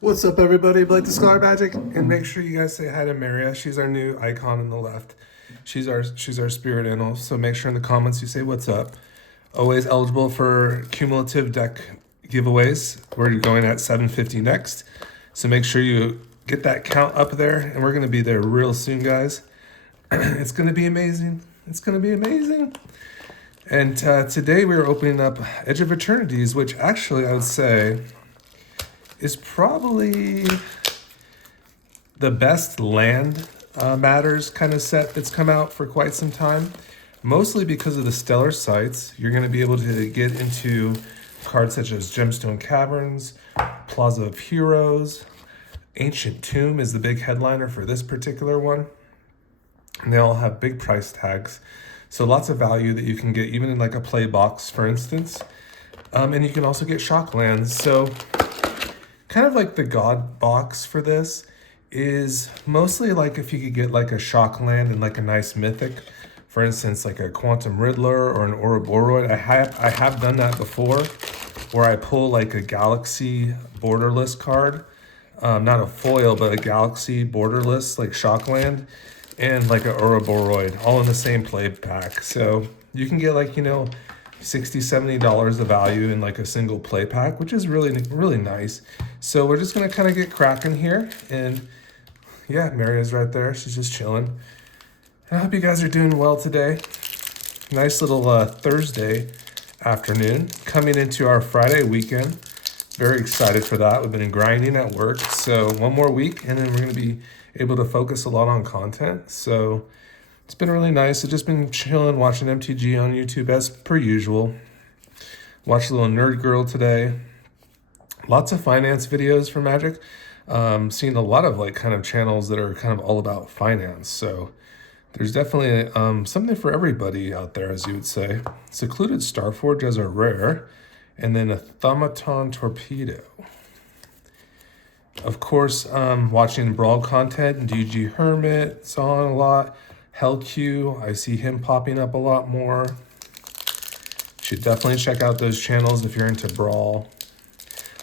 What's up, everybody? Blake the Scholar Magic, and make sure you guys say hi to Maria. She's our new icon on the left. She's our spirit animal. So make sure in the comments you say what's up. Always eligible for cumulative deck giveaways. We're going at 750 next, so make sure you get that count up there, and we're gonna be there real soon, guys. It's gonna be amazing. It's gonna be amazing. And today we are opening up Edge of Eternities, which actually I would say is probably the best land matters kind of set that's come out for quite some time. Mostly because of the stellar sites, you're going to be able to get into cards such as Gemstone Caverns, Plaza of Heroes, Ancient Tomb is the big headliner for this particular one. And they all have big price tags. So lots of value that you can get even in like a play box, for instance. And you can also get shock lands. So kind of like the God box for this is mostly like if you could get like a shock land and like a nice mythic, for instance, like a Quantum Riddler or an Ouroboros. I have done that before, where I pull like a Galaxy borderless card, not a foil, but a Galaxy borderless like shock land, and like a Ouroboros, all in the same play pack. So you can get like, $60, $70 of value in like a single play pack, which is really, really nice. So we're just gonna kind of get cracking here. And yeah, Maria's right there. She's just chilling. And I hope you guys are doing well today. Nice little Thursday afternoon coming into our Friday weekend. Very excited for that. We've been grinding at work. So one more week and then we're gonna be able to focus a lot on content. So it's been really nice. I've just been chilling, watching MTG on YouTube as per usual. Watched a little Nerd Girl today. Lots of finance videos for Magic. Seeing a lot of like kind of channels that are kind of all about finance. So there's definitely something for everybody out there, as you would say. Secluded Starforge as a rare, and then a Thaumaton Torpedo. Of course, watching Brawl content, DG Hermit, it's on a lot. Hellq, I see him popping up a lot more. Should definitely check out those channels if you're into Brawl.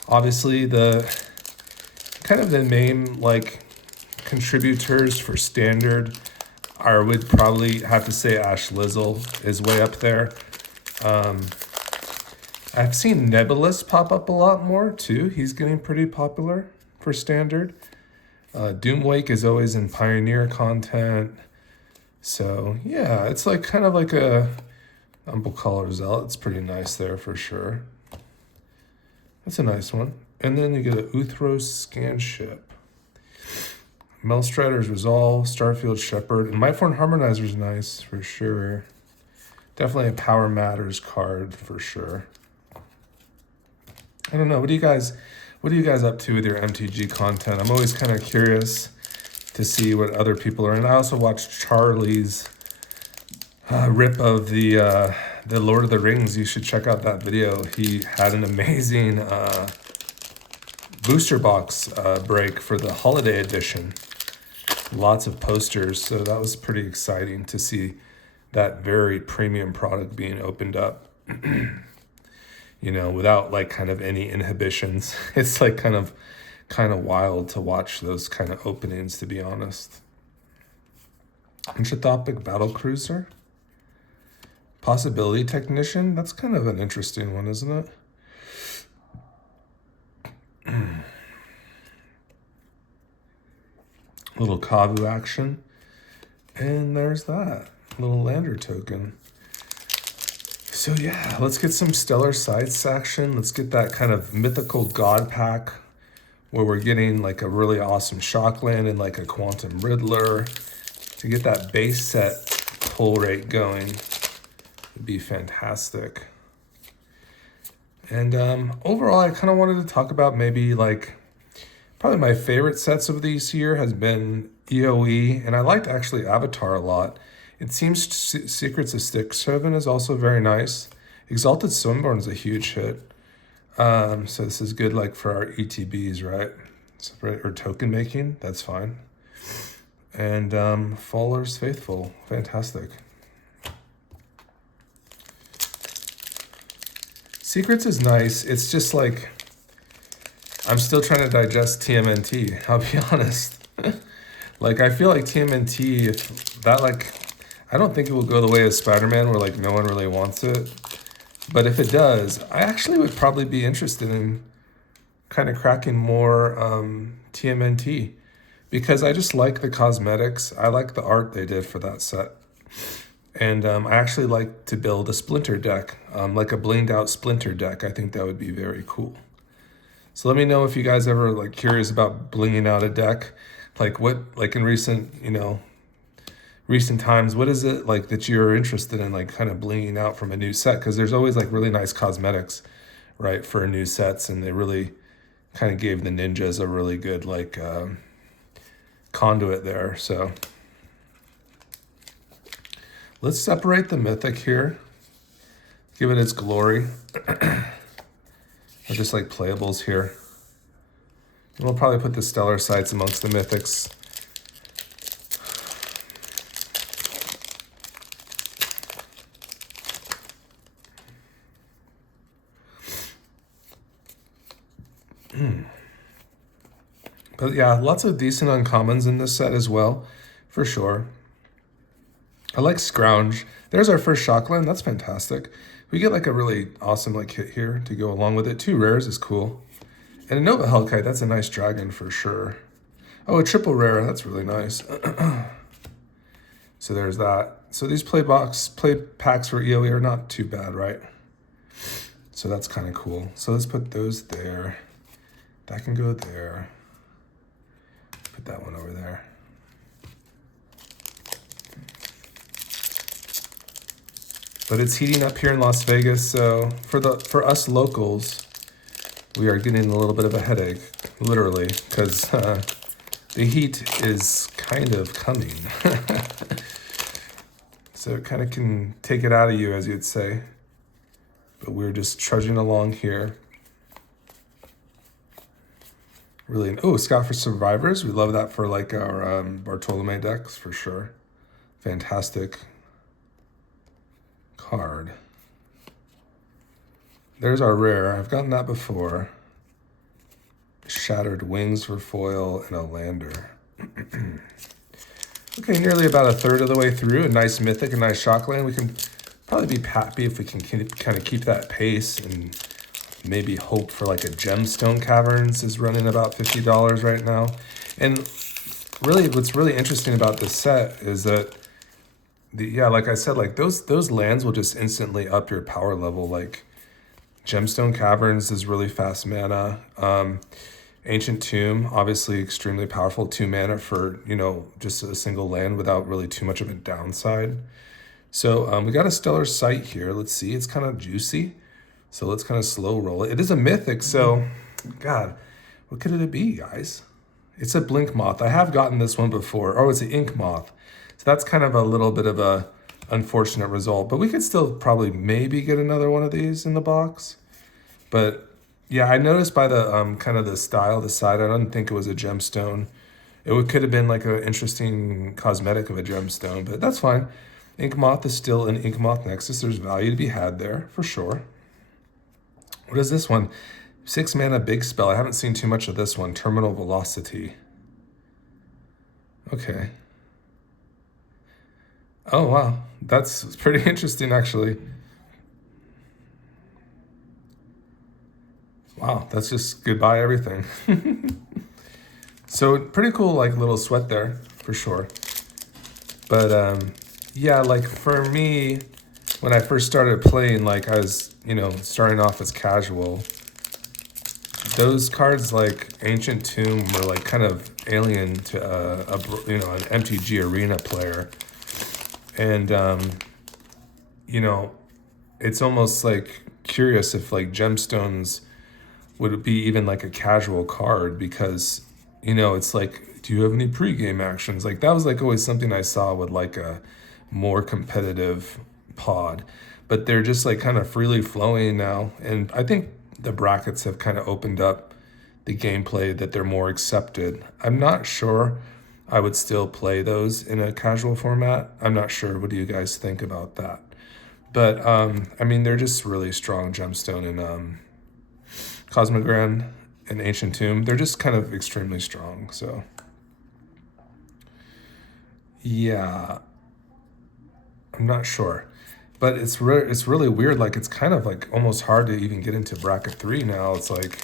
Obviously, the kind of the main like contributors for Standard I would probably have to say Ash Lizzle is way up there. I've seen Nebulous pop up a lot more too. He's getting pretty popular for Standard. Doomwake is always in Pioneer content. So yeah, it's like kind of like a Umble Collar Zealot. It's pretty nice there for sure. That's a nice one. And then you get a Uthros Scanship. Melstrider's Resolve, Starfield Shepherd, and Mightform Harmonizer's nice for sure. Definitely a Power Matters card for sure. I don't know. What are you guys up to with your MTG content? I'm always kind of curious to see what other people are in. I also watched Charlie's rip of the Lord of the Rings. You should check out that video. He had an amazing booster box break for the holiday edition. Lots of posters, so that was pretty exciting to see that very premium product being opened up. Without like kind of any inhibitions. It's like kind of wild to watch those kind of openings, to be honest. Anthropic Battlecruiser. Possibility Technician. That's kind of an interesting one, isn't it? Little Kavu action. And there's that. Little Lander token. So yeah, let's get some Stellar Sights action. Let's get that kind of mythical god pack where we're getting like a really awesome shock land and like a Quantum Riddler to get that base set pull rate going. It'd be fantastic. And overall, I kind of wanted to talk about maybe like probably my favorite sets of this year has been EOE, and I liked actually Avatar a lot. It seems Secrets of Styx-Seven is also very nice. Exalted Sunborn is a huge hit. So this is good like for our ETBs, right? Or token making, that's fine. And Faller's Faithful, fantastic. Secrets is nice. It's just like I'm still trying to digest TMNT, I'll be honest. Like, I feel like TMNT, if that, like, I don't think it will go the way of Spider-Man, where, like, no one really wants it. But if it does, I actually would probably be interested in kind of cracking more TMNT, because I just like the cosmetics. I like the art they did for that set. And I actually like to build a Splinter deck, like a blinged out Splinter deck. I think that would be very cool. So let me know if you guys ever like curious about blinging out a deck. Like what, like in recent, recent times, what is it like that you're interested in, like kind of blinging out from a new set? Because there's always like really nice cosmetics, right, for new sets, and they really kind of gave the ninjas a really good like conduit there. So let's separate the mythic here, give it its glory. Or just like playables here. And we'll probably put the stellar sites amongst the mythics. But yeah, lots of decent uncommons in this set as well, for sure. I like Scrounge. There's our first Shockland. That's fantastic. We get like a really awesome like hit here to go along with it. 2 rares is cool. And a Nova Hellkite, that's a nice dragon for sure. Oh, a triple rare, that's really nice. So there's that. So these play packs for EOE are not too bad, right? So that's kind of cool. So let's put those there. That can go there. Put that one over there. But it's heating up here in Las Vegas, so for us locals, we are getting a little bit of a headache, literally, because the heat is kind of coming. So it kind of can take it out of you, as you'd say. But we're just trudging along here. Really, oh, Scout for Survivors. We love that for like our Bartolome decks, for sure. Fantastic card. There's our rare. I've gotten that before. Shattered Wings for foil and a lander. Okay, nearly about a third of the way through. A nice mythic, a nice Shockland. We can probably be happy if we can kind of keep that pace and maybe hope for like a Gemstone Caverns is running about $50 right now. And really, what's really interesting about this set is that like I said, like those lands will just instantly up your power level. Like Gemstone Caverns is really fast mana. Ancient Tomb, obviously extremely powerful, 2 mana for, just a single land without really too much of a downside. So we got a Stellar Sight here. Let's see, it's kind of juicy. So let's kind of slow roll it. It is a mythic, so God, what could it be, guys? It's a Blink Moth. I have gotten this one before. Oh, it's an Ink Moth. So that's kind of a little bit of a unfortunate result, but we could still probably maybe get another one of these in the box. But yeah, I noticed by the kind of the style, the side, I don't think it was a gemstone. Could have been like an interesting cosmetic of a gemstone, but that's fine. Ink Moth is still an Ink Moth Nexus. There's value to be had there, for sure. What is this one? 6 mana big spell. I haven't seen too much of this one. Terminal Velocity. Okay. Oh, wow. That's pretty interesting, actually. Wow, that's just goodbye everything. So pretty cool, like little sweat there, for sure. But yeah, like for me, when I first started playing, like I was, starting off as casual, those cards like Ancient Tomb were like kind of alien to an MTG Arena player. And, it's almost like curious if like Gemstones would be even like a casual card, because, it's like, do you have any pregame actions? Like that was like always something I saw with like a more competitive pod, but they're just like kind of freely flowing now. And I think the brackets have kind of opened up the gameplay that they're more accepted. I'm not sure I would still play those in a casual format. I'm not sure. What do you guys think about that? But they're just really strong gemstone and Cosmogram, and Ancient Tomb. They're just kind of extremely strong. So yeah, I'm not sure. But it's really weird. Like, it's kind of like almost hard to even get into bracket 3 now. It's like,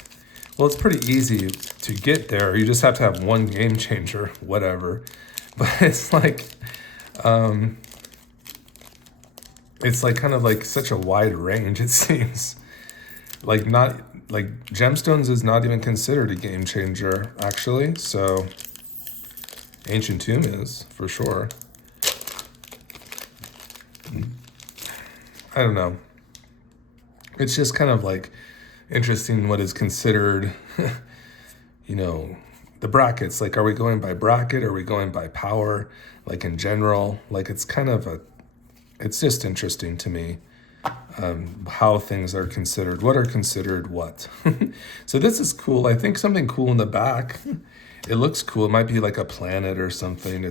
well, it's pretty easy to get there. You just have to have one game changer, whatever. But it's like kind of like such a wide range, it seems. Like, not like Gemstones is not even considered a game changer, actually. So Ancient Tomb is, for sure. I don't know. It's just kind of like interesting what is considered, the brackets. Like, are we going by bracket? Are we going by power? Like, in general, like, it's kind of it's just interesting to me, how things are considered, what are considered what. So this is cool. I think something cool in the back. It looks cool. It might be like a planet or something.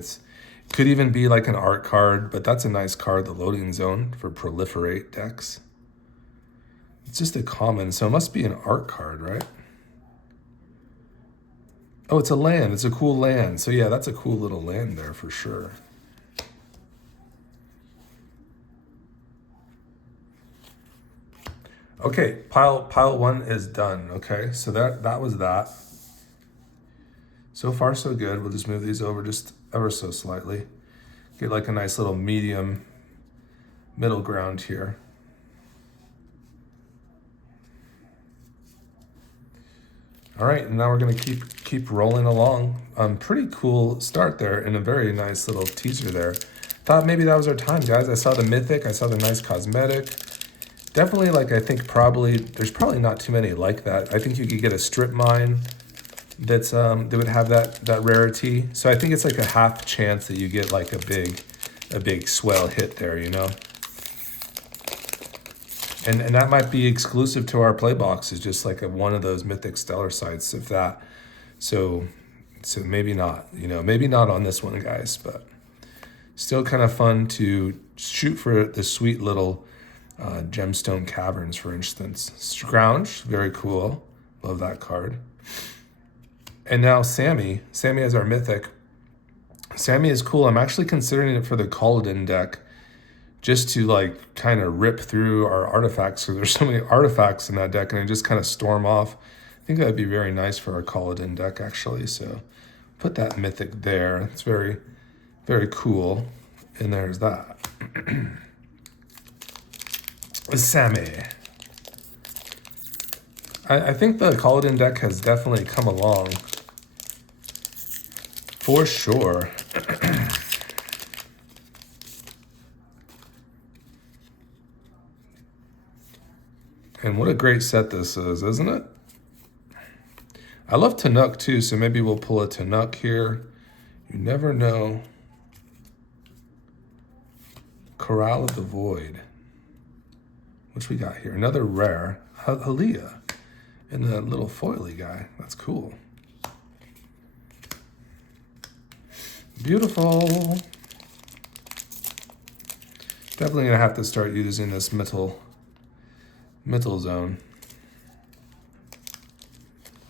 Could even be like an art card, but that's a nice card, the Loading Zone for Proliferate decks. It's just a common, so it must be an art card, right? Oh, it's a land. It's a cool land. So yeah, that's a cool little land there for sure. Okay, pile 1 is done. Okay, so that was that. So far, so good. We'll just move these over just ever so slightly. Get like a nice little medium middle ground here. All right, and now we're gonna keep rolling along. Pretty cool start there and a very nice little teaser there. Thought maybe that was our time, guys. I saw the Mythic, I saw the nice cosmetic. Definitely, like, I think there's probably not too many like that. I think you could get a strip mine that would have that rarity. So I think it's like a half chance that you get like a big swell hit there, And that might be exclusive to our play box, is just like one of those Mythic Stellar sites, if that. So maybe not, maybe not on this one, guys, but still kind of fun to shoot for the sweet little Gemstone Caverns, for instance. Scrounge, very cool. Love that card. And now Sammy is our Mythic. Sammy is cool. I'm actually considering it for the Kaladin deck, just to like kind of rip through our artifacts, because there's so many artifacts in that deck, and I just kind of storm off. I think that'd be very nice for our Kaladin deck, actually. So put that Mythic there. It's very, very cool. And there's that. Sammy. I think the Kaladin deck has definitely come along. For sure. And what a great set this is, isn't it? I love Tanuk too, so maybe we'll pull a Tanuk here. You never know. Corral of the Void. Which we got here? Another rare. Halia. And the little foily guy. That's cool. Beautiful. Definitely gonna have to start using this Mythal Zone.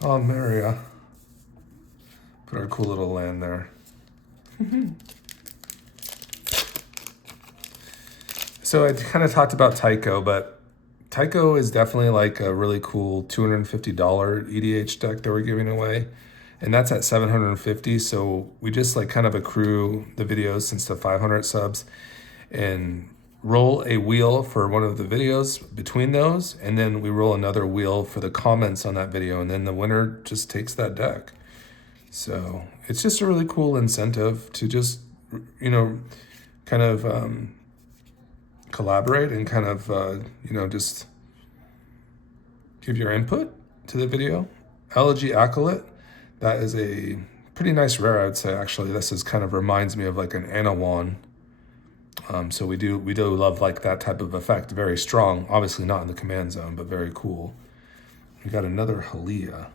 Oh, Maria. Put our cool little land there. So I kind of talked about Tycho, but Tycho is definitely like a really cool $250 EDH deck that we're giving away. And that's at 750. So we just like kind of accrue the videos since the 500 subs and roll a wheel for one of the videos between those. And then we roll another wheel for the comments on that video. And then the winner just takes that deck. So it's just a really cool incentive to just, kind of collaborate and kind of, just give your input to the video. Elegy Acolyte. That is a pretty nice rare, I would say, actually. This is kind of reminds me of like an Anawan. So we do love like that type of effect. Very strong. Obviously not in the command zone, but very cool. We got another Halia.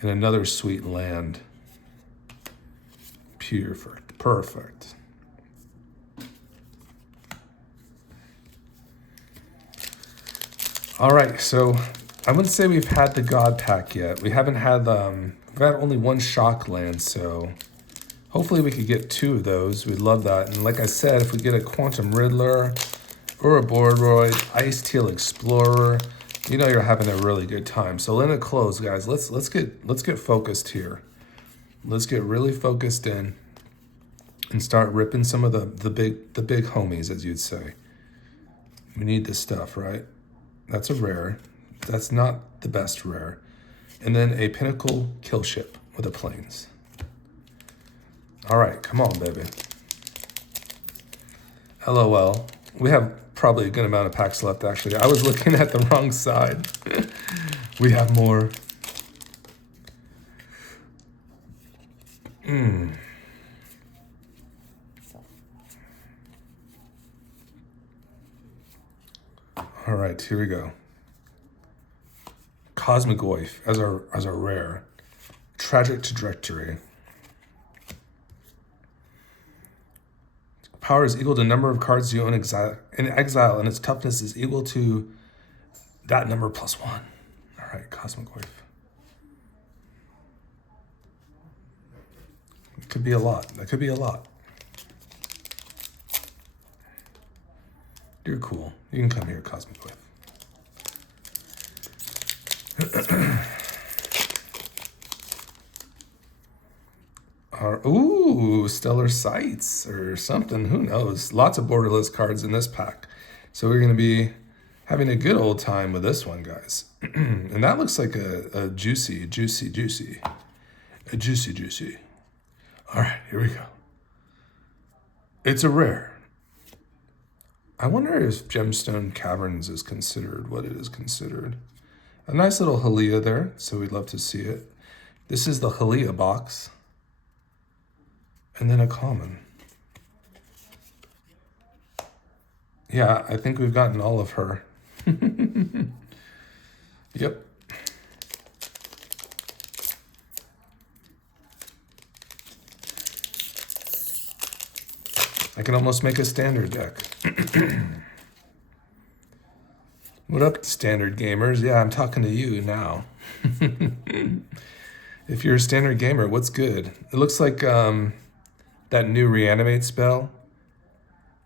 And another sweet land. Perfect. All right, so I wouldn't say we've had the God pack yet. We haven't had we've had only one shock land, so hopefully we could get 2 of those. We'd love that. And like I said, if we get a Quantum Riddler or a Boardroid, Ice Teal Explorer, you know you're having a really good time. So let it close, guys. Let's get focused here. Let's get really focused in and start ripping some of the big homies, as you'd say. We need this stuff, right? That's a rare. That's not the best rare. And then a Pinnacle Kill Ship with a Plains. All right, come on, baby. LOL. We have probably a good amount of packs left, actually. I was looking at the wrong side. We have more. All right, here we go. Cosmic Goyf as a rare. Tragic Trajectory. Power is equal to the number of cards you own in exile, and its toughness is equal to that number plus 1. All right, Cosmic Goyf. It could be a lot. That could be a lot. You're cool. You can come here, Cosmic Goyf. Ooh, Stellar Sights or something. Who knows? Lots of borderless cards in this pack. So we're going to be having a good old time with this one, guys. And that looks like a juicy. A juicy. All right, here we go. It's a rare. I wonder if Gemstone Caverns is considered what it is considered. A nice little Halia there, so we'd love to see it. This is the Halia box. And then a common. Yeah, I think we've gotten all of her. Yep. I can almost make a standard deck. What up, standard gamers? Yeah, I'm talking to you now. If you're a standard gamer, what's good? It looks like that new reanimate spell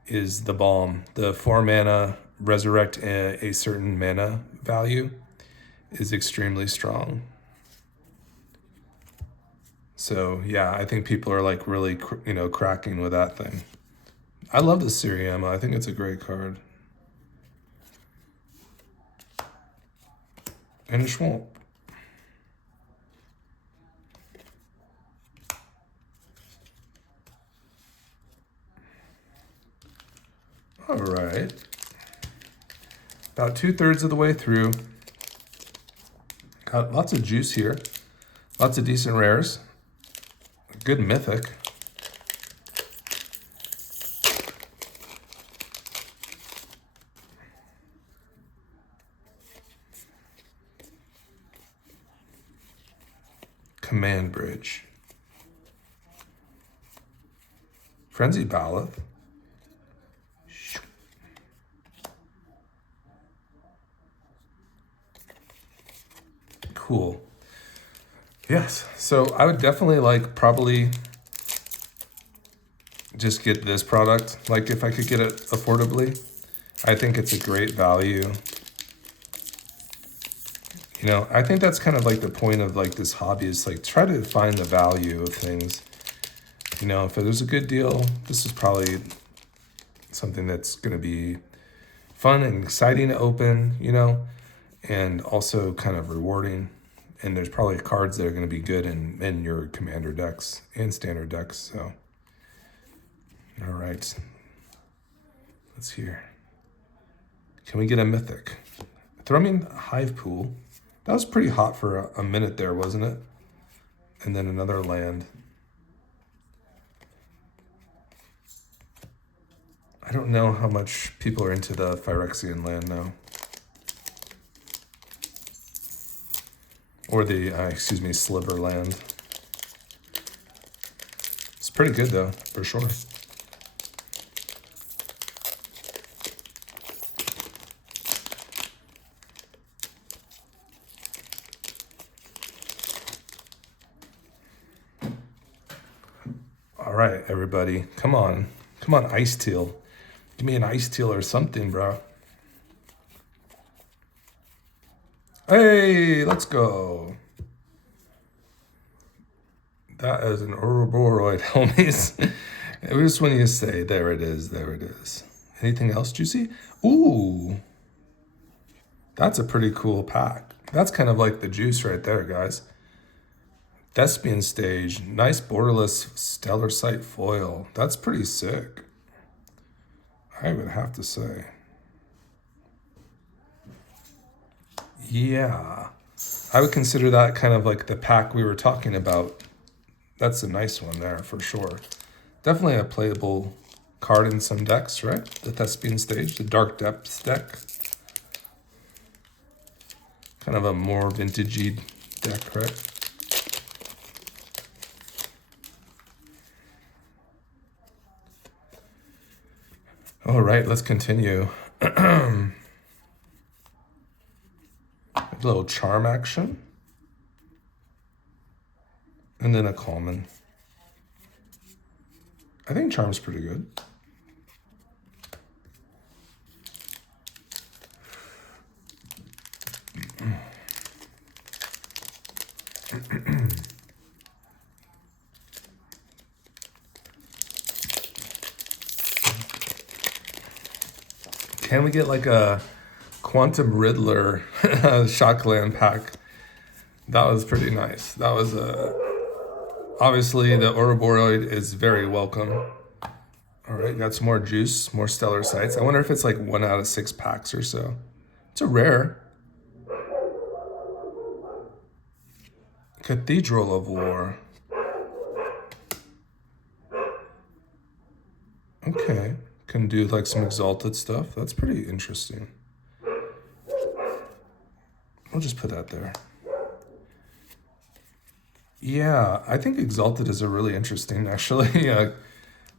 is the bomb. The 4 mana resurrect a certain mana value is extremely strong. So yeah, I think people are like really, cracking with that thing. I love the Siriema. I think it's a great card. And a Swamp. All right. About 2/3 of the way through. Got lots of juice here. Lots of decent rares. Good mythic. Command Bridge. Frenzy Baloth. Cool. Yes. So I would definitely probably just get this product. Like if I could get it affordably, I think it's a great value. I think that's kind of like the point of this hobby is try to find the value of things. If there's a good deal, this is probably something that's going to be fun and exciting to open, and also kind of rewarding. And there's probably cards that are going to be good in your commander decks and standard decks. So, all right. Let's hear. Can we get a mythic? Thrumming Hive Pool. That was pretty hot for a minute there, wasn't it? And then another land. I don't know how much people are into the Phyrexian land now. Or the, Sliver land. It's pretty good though, for sure. right, everybody. Come on. Come on, Ice Teal. Give me an Ice Teal or something, bro. Hey, let's go. That is an Ouroboros, homies. It was when you say, there it is, there it is. Anything else juicy? Ooh. That's a pretty cool pack. That's kind of like the juice right there, guys. Thespian Stage. Nice borderless stellar sight foil. That's pretty sick, I would have to say. Yeah. I would consider that kind of like the pack we were talking about. That's a nice one there for sure. Definitely a playable card in some decks, right? The Thespian Stage, the Dark Depths deck. Kind of a more vintagey deck, right? All right, let's continue. A little charm action. And then a common. I think charm's pretty good. Can we get like a Quantum Riddler Shockland pack? That was pretty nice. That was obviously the Ouroboros is very welcome. All right, got some more juice, more stellar sights. I wonder if it's like 1 out of 6 packs or so. It's a rare. Cathedral of War. Okay, can do like some exalted stuff. That's pretty interesting. We'll just put that there. Yeah, I think exalted is a really interesting actually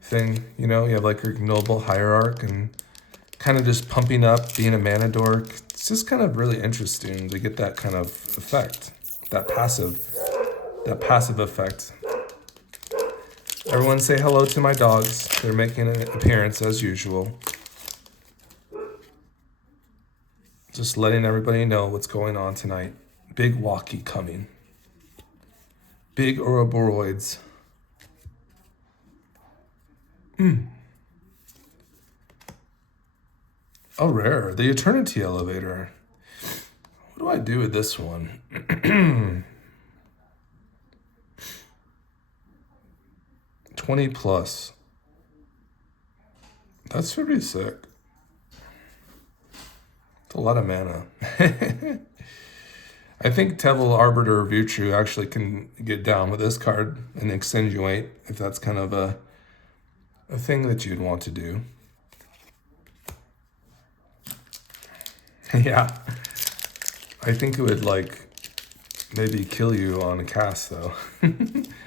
thing. You know, you have like your noble hierarch and kind of just pumping up, being a mana dork. It's just kind of really interesting to get that kind of effect, that passive effect. Everyone say hello to my dogs. They're making an appearance as usual. Just letting everybody know what's going on tonight. Big walkie coming. Big Ouroboros. Oh, rare. The Eternity Elevator. What do I do with this one? 20 plus. That's pretty sick. It's a lot of mana. I think Tevil Arbiter of Virtue actually can get down with this card and accentuate if that's kind of a thing that you'd want to do. Yeah. I think it would like maybe kill you on a cast though.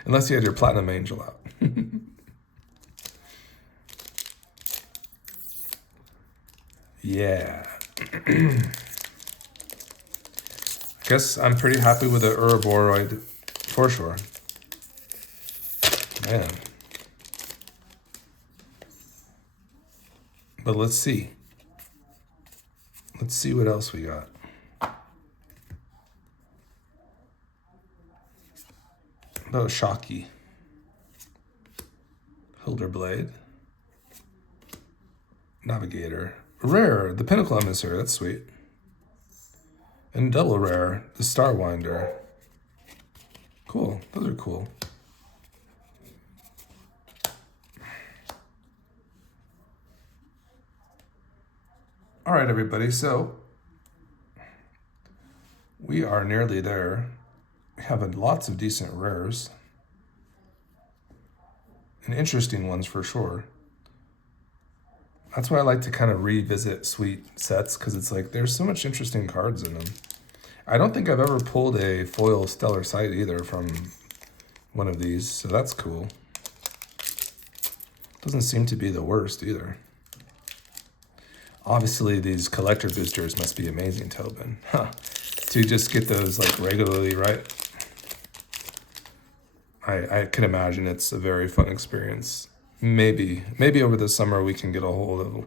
Unless you had your Platinum Angel out. Yeah. Guess I'm pretty happy with the Ouroboros for sure. Man. But let's see. Let's see what else we got. About Shocky. Hilderblade. Navigator. Rare, the Pinnacle Emissary, that's sweet. And double rare, the Starwinder. Cool, those are cool. All right, everybody, so we are nearly there. We have lots of decent rares. And interesting ones for sure. That's why I like to kind of revisit sweet sets, because it's like there's so much interesting cards in them. I don't think I've ever pulled a foil Stellar Sight either from one of these, so that's cool. Doesn't seem to be the worst either. Obviously, these collector boosters must be amazing, Tobin. Huh. To just get those like regularly, right? I can imagine it's a very fun experience. Maybe over the summer we can get a hold of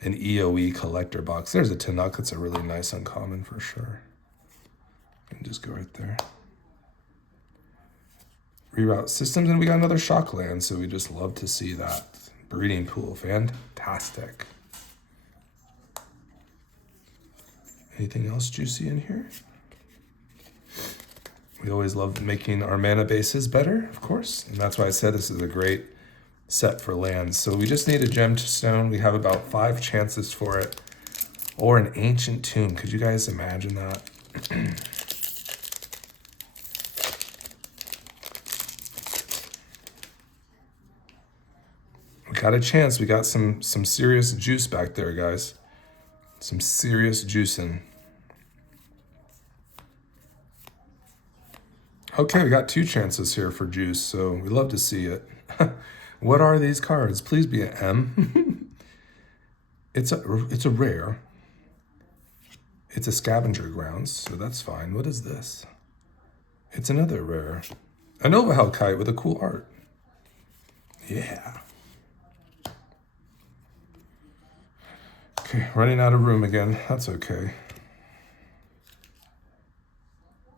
an EOE collector box. There's a Tanuk. That's a really nice uncommon for sure. You can just go right there. Reroute systems, and we got another shock land, so we just love to see that. Breeding pool, fantastic. Anything else juicy in here? We always love making our mana bases better, of course, and that's why I said this is a great set for lands. So we just need a gemstone. We have about 5 chances for it, or an ancient tomb. Could you guys imagine that? We got a chance. We got some serious juice back there, guys. Some serious juicing. Okay, we got 2 chances here for juice, so we love to see it. What are these cards? Please be an M. It's a rare. It's a scavenger grounds, so that's fine. What is this? It's another rare. A Nova Hellkite with a cool art. Yeah. Okay, running out of room again. That's okay.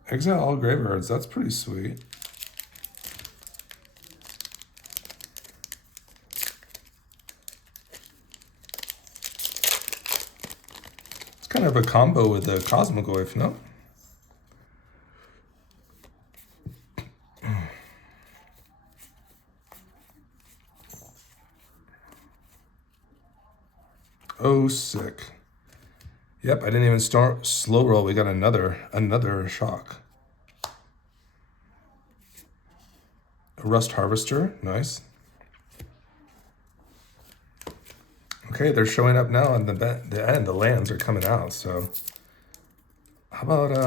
Exile all graveyards. That's pretty sweet. It's kind of a combo with the Cosmogoyf, no? Oh, sick. Yep, I didn't even start slow roll. We got another shock. A Rust Harvester, nice. Okay, they're showing up now, and the end. The lands are coming out. So, how about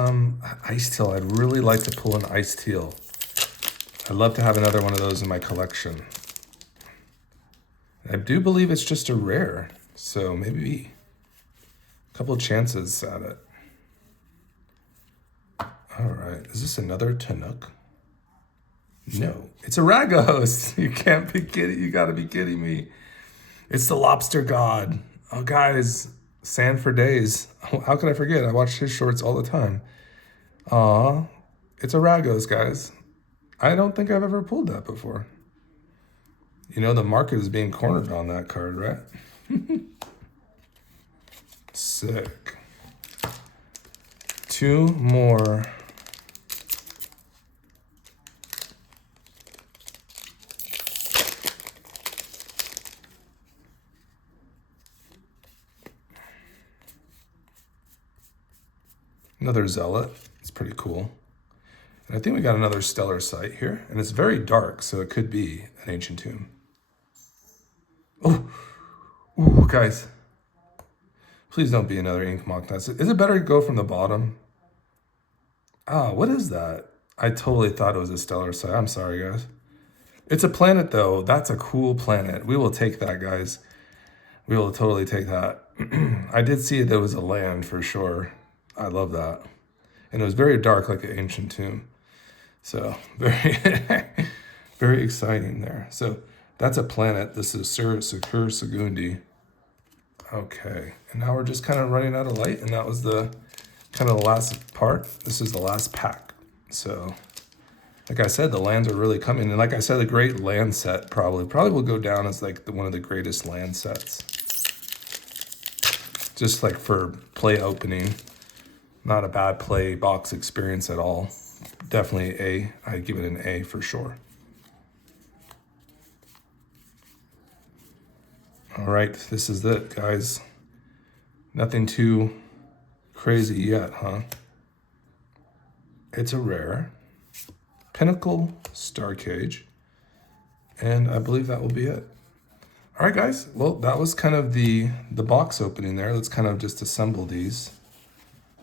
Ice Teal? I'd really like to pull an Ice Teal. I'd love to have another one of those in my collection. I do believe it's just a rare, so maybe a couple chances at it. All right, is this another Tanuk? No, it's a Ragos. You can't be kidding. You gotta be kidding me. It's the Lobster God. Oh, guys, Sand for Days. How could I forget? I watch his shorts all the time. Aw, it's a Ragos, guys. I don't think I've ever pulled that before. You know, the market is being cornered on that card, right? Sick. 2 more. Another Zealot. It's pretty cool. And I think we got another Stellar Sight here. And it's very dark, so it could be an Ancient Tomb. Oh, ooh, guys. Please don't be another Ink Mock Nest. Is it better to go from the bottom? Ah, what is that? I totally thought it was a Stellar Sight. I'm sorry, guys. It's a planet, though. That's a cool planet. We will take that, guys. We will totally take that. I did see it. There was a land for sure. I love that. And it was very dark, like an Ancient Tomb. So, very, very exciting there. So, that's a planet. This is Sur Segundi. Okay. And now we're just kind of running out of light. And that was the kind of the last part. This is the last pack. So, like I said, the lands are really coming. And like I said, the great land set probably will go down as like one of the greatest land sets. Just like for play opening. Not a bad play box experience at all. Definitely A. I'd give it an A for sure. All right, this is it, guys. Nothing too crazy yet, huh? It's a rare. Pinnacle Star Cage. And I believe that will be it. All right, guys. Well, that was kind of the box opening there. Let's kind of just assemble these.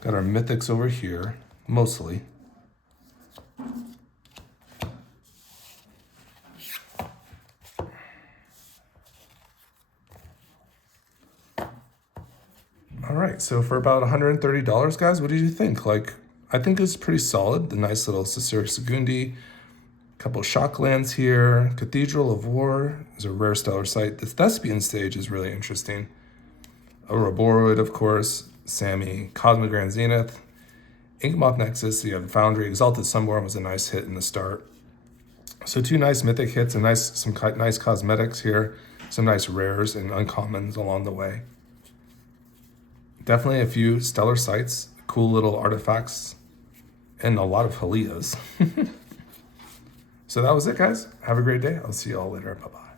Got our mythics over here, mostly. All right, so for about $130, guys, what did you think? Like, I think it's pretty solid. The nice little Cicero Segundi, Couple shock lands here. Cathedral of War is a rare stellar site. This Thespian stage is really interesting. Ouroboros, of course. Sammy, Cosmic Grand Zenith. Inkmoth Nexus, you have the Foundry. Exalted Sunborn was a nice hit in the start. So 2 nice mythic hits and some nice cosmetics here. Some nice rares and uncommons along the way. Definitely a few stellar sites, cool little artifacts, and a lot of Halias. So that was it, guys. Have a great day. I'll see you all later. Bye-bye.